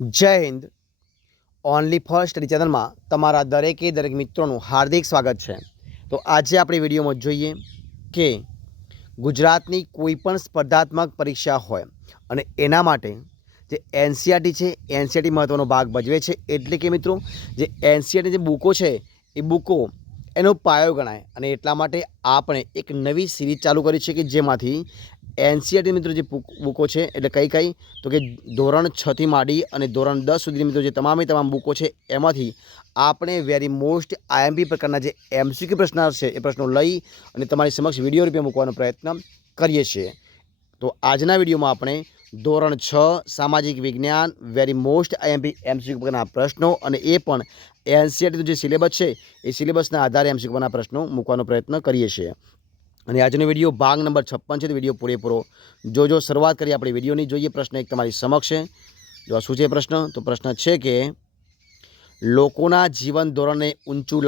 જય Hind. Only for study ચેનલમાં તમારા દરેક મિત્રોનું હાર્દિક સ્વાગત છે. તો આજે આપણે વિડીયોમાં જોઈએ કે ગુજરાતની કોઈ પણ સ્પર્ધાત્મક પરીક્ષા હોય અને એના માટે જે એનસીઆરટી છે, એનસીઆરટી મહત્ત્વનો ભાગ ભજવે છે. એટલે કે મિત્રો, જે એનસીઆરટી જે બુકો છે એ બુકો એનો પાયો ગણાય, અને એટલા માટે આપણે એક નવી સિરીઝ ચાલુ કરી છે કે જેમાંથી એનસીઆરટી મિત્રો જે બુકો છે એટલે કઈ કઈ તો કે ધોરણ 6 થી માંડી અને ધોરણ 10 સુધીની મિત્રો જે તમામ બુકો છે એમાંથી આપણે વેરી મોસ્ટ આઈએમપી પ્રકારના જે એમસીક્યુ પ્રશ્નો છે એ પ્રશ્નો લઈ અને તમારી સમક્ષ વિડીયો રૂપે મૂકવાનો પ્રયત્ન કરીએ છીએ. તો આજના વિડીયોમાં આપણે ધોરણ 6 સામાજિક વિજ્ઞાન વેરી મોસ્ટ આઈએમપી એમસીક્યુ પ્રકારના પ્રશ્નો, અને એ પણ એનસીઆરટીનો જે સિલેબસ છે એ સિલેબસના આધારે એમસીક્યુ પ્રકારના પ્રશ્નો મૂકવાનો પ્રયત્ન કરીએ છીએ. અને આજનો વિડીયો ભાગ નંબર 56 છે. તો વિડીયો પૂરેપૂરો જોજો. શરૂઆત કરીએ આપણે વિડીયોની. જોઈએ પ્રશ્ન એક તમારી સમક્ષ છે. જો શું છે પ્રશ્ન? તો પ્રશ્ન છે કે લોકોના જીવન ધોરણને ઊંચું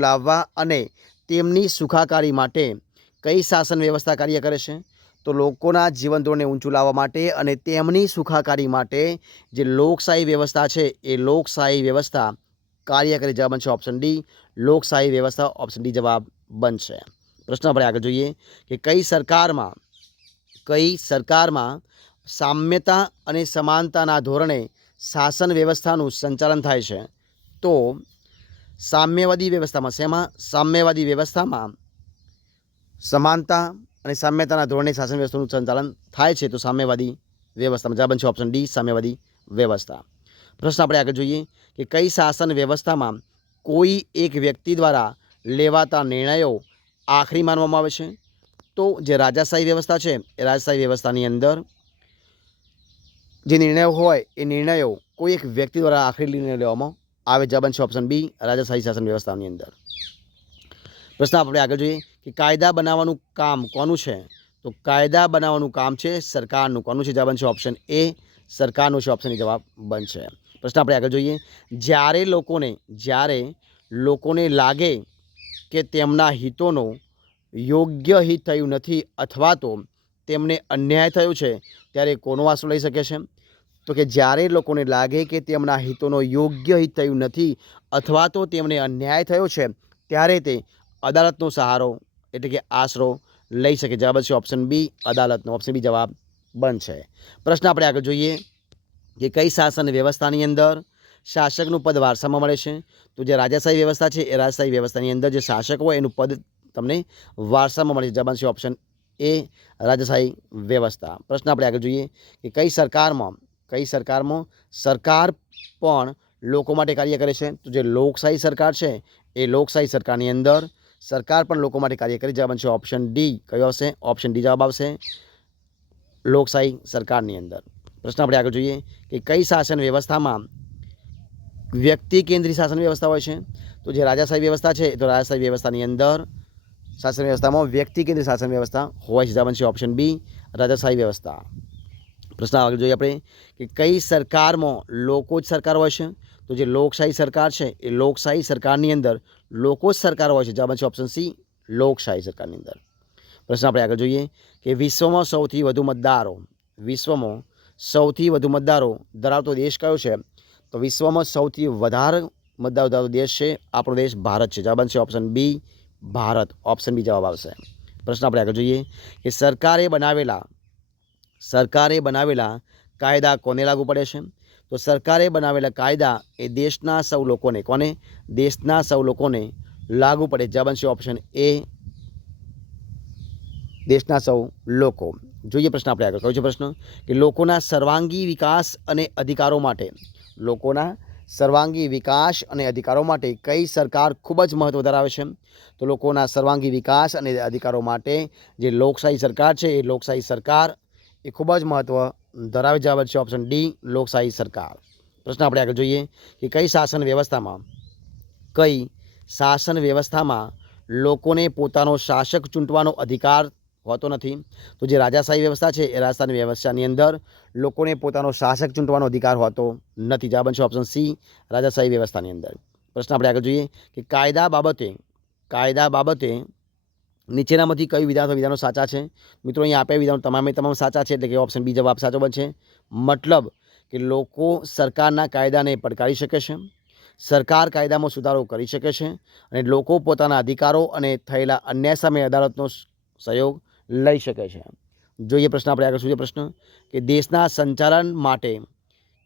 લાવવા અને તેમની સુખાકારી માટે કઈ શાસન વ્યવસ્થા કાર્ય કરે છે? તો લોકોના જીવન ધોરણને ઊંચું લાવવા માટે અને તેમની સુખાકારી માટે જે લોકશાહી વ્યવસ્થા છે એ લોકશાહી વ્યવસ્થા કાર્ય કરે. જવાબ બનશે ઓપ્શન ડી, લોકશાહી વ્યવસ્થા. ઓપ્શન ડી જવાબ બનશે. પ્રશ્ન આપણે આગળ જોઈએ કે કઈ સરકારમાં સામ્યતા અને સમાનતાના ધોરણે શાસન વ્યવસ્થાનું સંચાલન થાય છે? તો સામ્યવાદી વ્યવસ્થામાં. શેમાં? સામ્યવાદી વ્યવસ્થામાં સમાનતા અને સામ્યતાના ધોરણે શાસન વ્યવસ્થાનું સંચાલન થાય છે. તો સામ્યવાદી વ્યવસ્થામાં. જવાબ બનશે ઓપ્શન ડી, સામ્યવાદી વ્યવસ્થા. પ્રશ્ન આપણે આગળ જોઈએ કે કઈ શાસન વ્યવસ્થામાં કોઈ એક વ્યક્તિ દ્વારા લેવાતા નિર્ણયો આખરી માનવામાં આવે છે? તો જે રાજાશાહી વ્યવસ્થા છે એ રાજાશાહી વ્યવસ્થાની અંદર જે નિર્ણયો હોય એ નિર્ણયો કોઈ એક વ્યક્તિ દ્વારા આખરી નિર્ણય લેવામાં આવે. જવાબ બનશે ઓપ્શન બી, રાજાશાહી શાસન વ્યવસ્થાની અંદર. પ્રશ્ન આપણે આગળ જોઈએ કે કાયદા બનાવવાનું કામ કોનું છે? તો કાયદા બનાવવાનું કામ છે સરકારનું. કોનું છે? જવાબ બનશે ઓપ્શન એ, સરકારનું છે. ઓપ્શન એ જવાબ બનશે. પ્રશ્ન આપણે આગળ જોઈએ જ્યારે લોકોને લાગે કે તેમના હિતોનો યોગ્ય હિત થયું નથી અથવા તો તેમને અન્યાય થયો છે ત્યારે કોનો આશરો લઈ શકે છે? તો કે જ્યારે લોકોને લાગે કે તેમના હિતોનો યોગ્ય હિત થયું નથી અથવા તો તેમને અન્યાય થયો છે ત્યારે તે અદાલતનો સહારો એટલે કે આશરો લઈ શકે. જવાબ છે ઓપ્શન બી, અદાલતનો. ઓપ્શન બી જવાબ બનશે. પ્રશ્ન આપણે આગળ જોઈએ કે કઈ શાસન વ્યવસ્થાની અંદર શાસકનું પદ વારસામાં મળે છે? તો જે રાજાશાહી વ્યવસ્થા છે એ રાજાશાહી વ્યવસ્થાની અંદર જે શાસક હોય એનું પદ તમને વારસામાં મળે છે. જવાબ છે ઓપ્શન એ, રાજાશાહી વ્યવસ્થા. પ્રશ્ન આપણે આગળ જોઈએ કે કઈ સરકારમાં સરકાર પણ લોકો માટે કાર્ય કરે છે? તો જે લોકશાહી સરકાર છે એ લોકશાહી સરકારની અંદર સરકાર પણ લોકો માટે કાર્ય કરે. જવાબ છે ઓપ્શન ડી. કયો આવશે? ઓપ્શન ડી જવાબ આવશે, લોકશાહી સરકારની અંદર. પ્રશ્ન આપણે આગળ જોઈએ કે કઈ શાસન વ્યવસ્થામાં વ્યક્તિ કેન્દ્રિત શાસન વ્યવસ્થા હોય છે? તો જે રાજાશાહી વ્યવસ્થા છે તો રાજાશાહી વ્યવસ્થાની અંદર શાસન વ્યવસ્થામાં વ્યક્તિ કેન્દ્રિત શાસન વ્યવસ્થા હોય છે. જવાબ છે ઓપ્શન બી, રાજાશાહી વ્યવસ્થા. પ્રશ્ન આગળ જોઈએ આપણે કે કઈ સરકારમાં લોકો જ સરકાર હોય છે? તો જે લોકશાહી સરકાર છે એ લોકશાહી સરકારની અંદર લોકો જ સરકાર હોય છે. જવાબ છે ઓપ્શન સી, લોકશાહી સરકારની અંદર. પ્રશ્ન આપણે આગળ જોઈએ કે વિશ્વમાં સૌથી વધુ મતદારો ધરાવતો દેશ કયો છે? તો વિશ્વમાં સૌથી વધારે મતદારો ધરાવતો દેશ છે આપણો દેશ ભારત છે. જવાબ છે option B, Bharat. Option B જવાબ આવશે. પ્રશ્ન આપણે આગળ જોઈએ કે સરકારે બનાવેલા કાયદા કોને લાગુ પડે છે? તો સરકારે બનાવેલા કાયદા એ દેશના સૌ લોકોને લાગુ પડે. જવાબ છે ઓપ્શન એ, દેશના સૌ લોકો. જોઈએ પ્રશ્ન આપણે આગળ. કયો છે પ્રશ્ન કે લોકોના સર્વાંગી વિકાસ અને અધિકારો માટે કઈ સરકાર ખૂબ જ મહત્વ ધરાવે છે? તો લોકોના સર્વાંગી વિકાસ અને અધિકારો માટે જે લોકશાહી સરકાર છે એ લોકશાહી સરકાર એ ખૂબ જ મહત્વ ધરાવે. જવાબ છે ઓપ્શન ડી, લોકશાહી સરકાર. પ્રશ્ન આપણે આગળ જોઈએ કે કઈ શાસન વ્યવસ્થામાં લોકોને પોતાનો શાસક ચૂંટવાનો અધિકાર હોતો નથી? તો જે રાજાશાહી વ્યવસ્થા છે એ રાજાશાહી વ્યવસ્થાની અંદર લોકોને પોતાનો શાસક ચૂંટવાનો અધિકાર હોતો નથી. જવાબ છે ઓપ્શન સી, રાજાશાહી વ્યવસ્થાની અંદર. પ્રશ્ન આપણે આગળ જોઈએ કે કાયદા બાબતે નીચેનામાંથી કયું વિધાનો સાચા છે? મિત્રો અહીં આપ્યા વિધાનો તમામ સાચા છે, એટલે કે ઓપ્શન બી જવાબ સાચો બનશે. મતલબ કે લોકો સરકારના કાયદાને પડકારી શકે છે, સરકાર કાયદામાં સુધારો કરી શકે છે અને લોકો પોતાના અધિકારો અને થયેલા અન્યાય સામે અદાલતનો સહયોગ લઈ શકે છે. જોઈએ પ્રશ્ન આપણે આગળ. શું છે પ્રશ્ન? કે દેશના સંચાલન માટે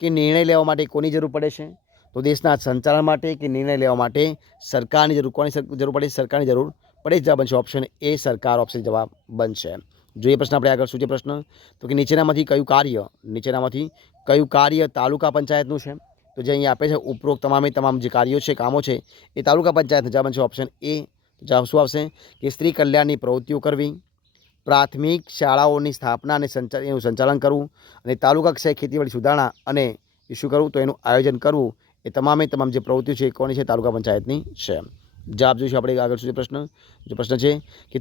કે નિર્ણય લેવા માટે કોની જરૂર પડે છે? તો દેશના સંચાલન માટે કે નિર્ણય લેવા માટે સરકારની જરૂર. કોની જરૂર પડે? સરકારની જરૂર પડે. જવાબ બનશે ઓપ્શન એ, સરકાર. ઓપ્શન જવાબ બનશે. જોઈએ પ્રશ્ન આપણે આગળ. શું છે પ્રશ્ન? તો કે નીચેનામાંથી કયું કાર્ય તાલુકા પંચાયતનું છે? તો જે અહીં આપે છે ઉપરોક્ત તમામ જે કાર્યો છે, કામો છે, એ તાલુકા પંચાયતનું. જવાબ બનશે ઓપ્શન એ. જવાબ શું આવશે? કે સ્ત્રી કલ્યાણની પ્રવૃત્તિઓ કરવી, પ્રાથમિક શાળાઓની સ્થાપના અને એનું સંચાલન કરવું, અને તાલુકા કક્ષાએ ખેતીવાડી સુધારણા અને શું કરવું? તો એનું આયોજન કરવું. એ તમામ જે પ્રવૃત્તિઓ છે એ કોની છે? તાલુકા પંચાયતની છે. જવાબ જોઈશું આપણે આગળ. શું છે પ્રશ્ન? જો પ્રશ્ન છે કે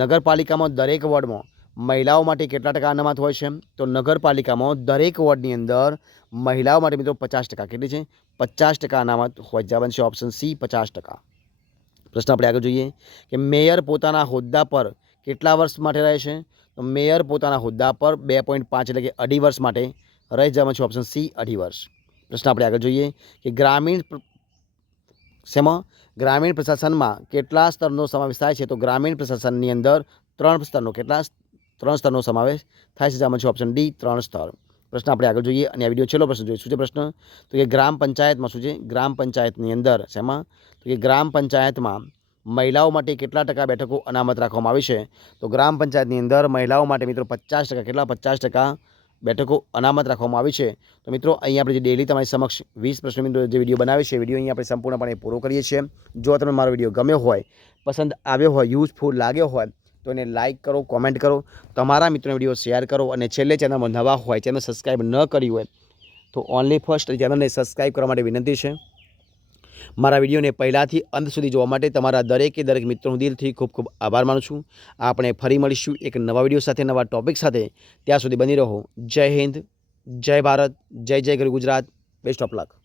નગરપાલિકામાં દરેક વોર્ડમાં મહિલાઓ માટે કેટલા ટકા અનામત હોય છે? તો નગરપાલિકામાં દરેક વોર્ડની અંદર મહિલાઓ માટે મિત્રો 50%. કેટલી છે? 50% અનામત હોય. જવાબ બનશે ઓપ્શન સી, 50%. પ્રશ્ન આપણે આગળ જોઈએ કે મેયર પોતાના હોદ્દા પર કેટલા વર્ષ માટે રહે છે? તો મેયર પોતાના હોદ્દા પર 2.5 એટલે કે 2.5 વર્ષ માટે રહે. જવાબ છે ઓપ્શન સી, 2.5 વર્ષ. પ્રશ્ન આપણે આગળ જોઈએ કે ગ્રામીણ પ્રશાસનમાં કેટલા સ્તરનો સમાવેશ થાય છે? તો ગ્રામીણ પ્રશાસનની અંદર 3 સ્તરનો સમાવેશ થાય છે. જવાબ છે ઓપ્શન ડી, 3 સ્તર. પ્રશ્ન આપણે આગળ જોઈએ અને આ વિડીયો છેલ્લો પ્રશ્ન જોઈએ. શું છે પ્રશ્ન? તો કે ગ્રામ પંચાયતમાં શું છે? ગ્રામ પંચાયતની અંદર શેમાં? તો કે ગ્રામ પંચાયતમાં મહિલાઓ માટે કેટલા ટકા બેઠકો અનામત રાખવામાં આવી છે? તો ગ્રામ પંચાયતની અંદર મહિલાઓ માટે મિત્રો 50%. કેટલા? 50% બેઠકો અનામત રાખવામાં આવી છે. તો મિત્રો અહીં આપણે જે ડેલી તમારી સમક્ષ 20 પ્રશ્ન મિત્રો જે વિડીયો બનાવે છે, વિડીયો અહીં આપણે સંપૂર્ણપણે પૂરો કરીએ છીએ. જો તમને મારો વિડીયો ગમ્યો હોય, પસંદ આવ્યો હોય, યુઝફુલ લાગ્યો હોય તો એને લાઇક કરો, કોમેન્ટ કરો, તમારા મિત્રોને વિડીયો શેર કરો અને છેલ્લે ચેનલમાં નવા હોય, ચેનલ સબસ્ક્રાઈબ ન કરી હોય તો ઓનલી ફર્સ્ટ ચેનલને સબસ્ક્રાઈબ કરવા માટે વિનંતી છે. મારા વિડીયોને પહેલાંથી અંત સુધી જોવા માટે તમારા દરેક મિત્રોનું દિલથી ખૂબ ખૂબ આભાર માનું છું. આપણે ફરી મળીશું એક નવા વિડીયો સાથે, નવા ટોપિક સાથે. ત્યાં સુધી બની રહો. જય હિન્દ, જય ભારત, જય જય ગરુ ગુજરાત. Best of luck.